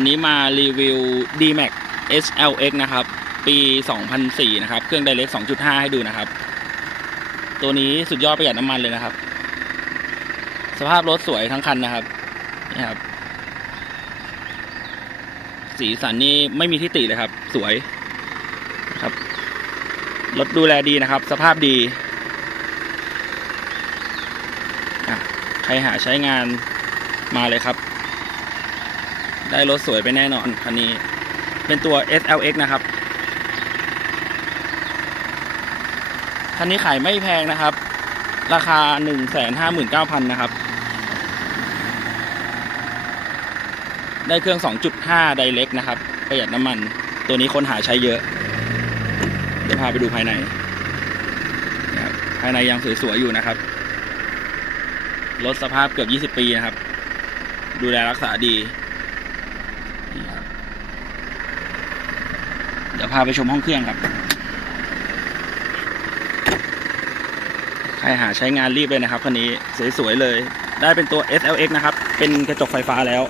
วันนี้มารีวิว D-Max SLX นะครับ ปี 2004 นะครับ เครื่อง Direct 2.5 ให้ดูนะครับ ตัวนี้สุดยอดประหยัดน้ำมันเลยนะครับ สภาพรถสวยทั้งคันนะครับนี่ครับ สีสันนี่ไม่มีที่ติเลยครับ สวยครับ รถดูแลดีนะครับ สภาพดี ใครหาใช้งานมาเลยครับ ได้รถสวยไปแน่นอนคันนี้เป็นตัว SLX นะครับคันนี้ขายไม่แพงนะครับ ราคา 159,000นะครับ ได้เครื่อง 2.5 Direct นะครับ ประหยัดน้ำมัน ตัวนี้คนหาใช้เยอะ เดี๋ยวพาไปดูภายในภายในยังสวยๆอยู่นะครับ รถสภาพเกือบ 20 ปีนะครับ ดูแลรักษาดีนี่ครับเดี๋ยว พาไปชมห้องเครื่องครับ ใครหาใช้งานรีบเลยนะครับคันนี้สวยๆเลย ได้เป็นตัว SLX นะครับ เป็นกระจกไฟฟ้าแล้ว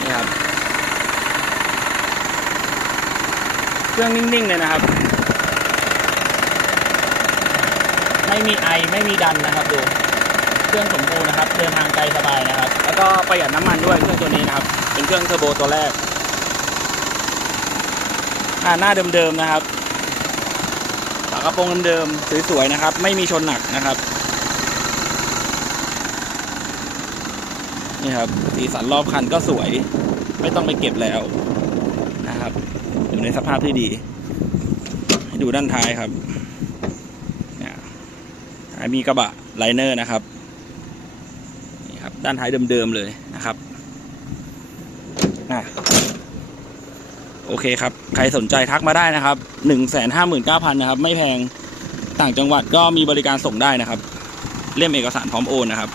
นี่ครับ เครื่องนิ่งๆเลยนะครับ ไม่มีไอไม่มีดันนะครับดู เครื่องสมบูรณ์นะครับเดินทางไกลสบายนะครับ แล้วก็ประหยัดน้ำมันด้วยเครื่องตัวนี้นะครับ เป็นเครื่องเทอร์โบตัวแรกอ่าหน้าเดิมๆนะครับฝากระโปรงเดิมๆสวยๆนะครับ ไม่มีชนหนักนะครับ นี่ครับสีสันรอบคันก็สวย ไม่ต้องไปเก็บแล้วนะครับ อยู่ในสภาพที่ดีให้ดูด้านท้ายครับเนี่ยท้ายมีกระบะไลเนอร์นะครับ นี่ครับ ด้านท้ายเดิมๆเลยนะครับโอเคครับ ใครสนใจทักมาได้นะครับหนึ่งแสนห้าหมื่นเก้าพันนะครับ ไม่แพง ต่างจังหวัดก็มีบริการส่งได้นะครับ เล่มเอกสารพร้อมโอนนะครับ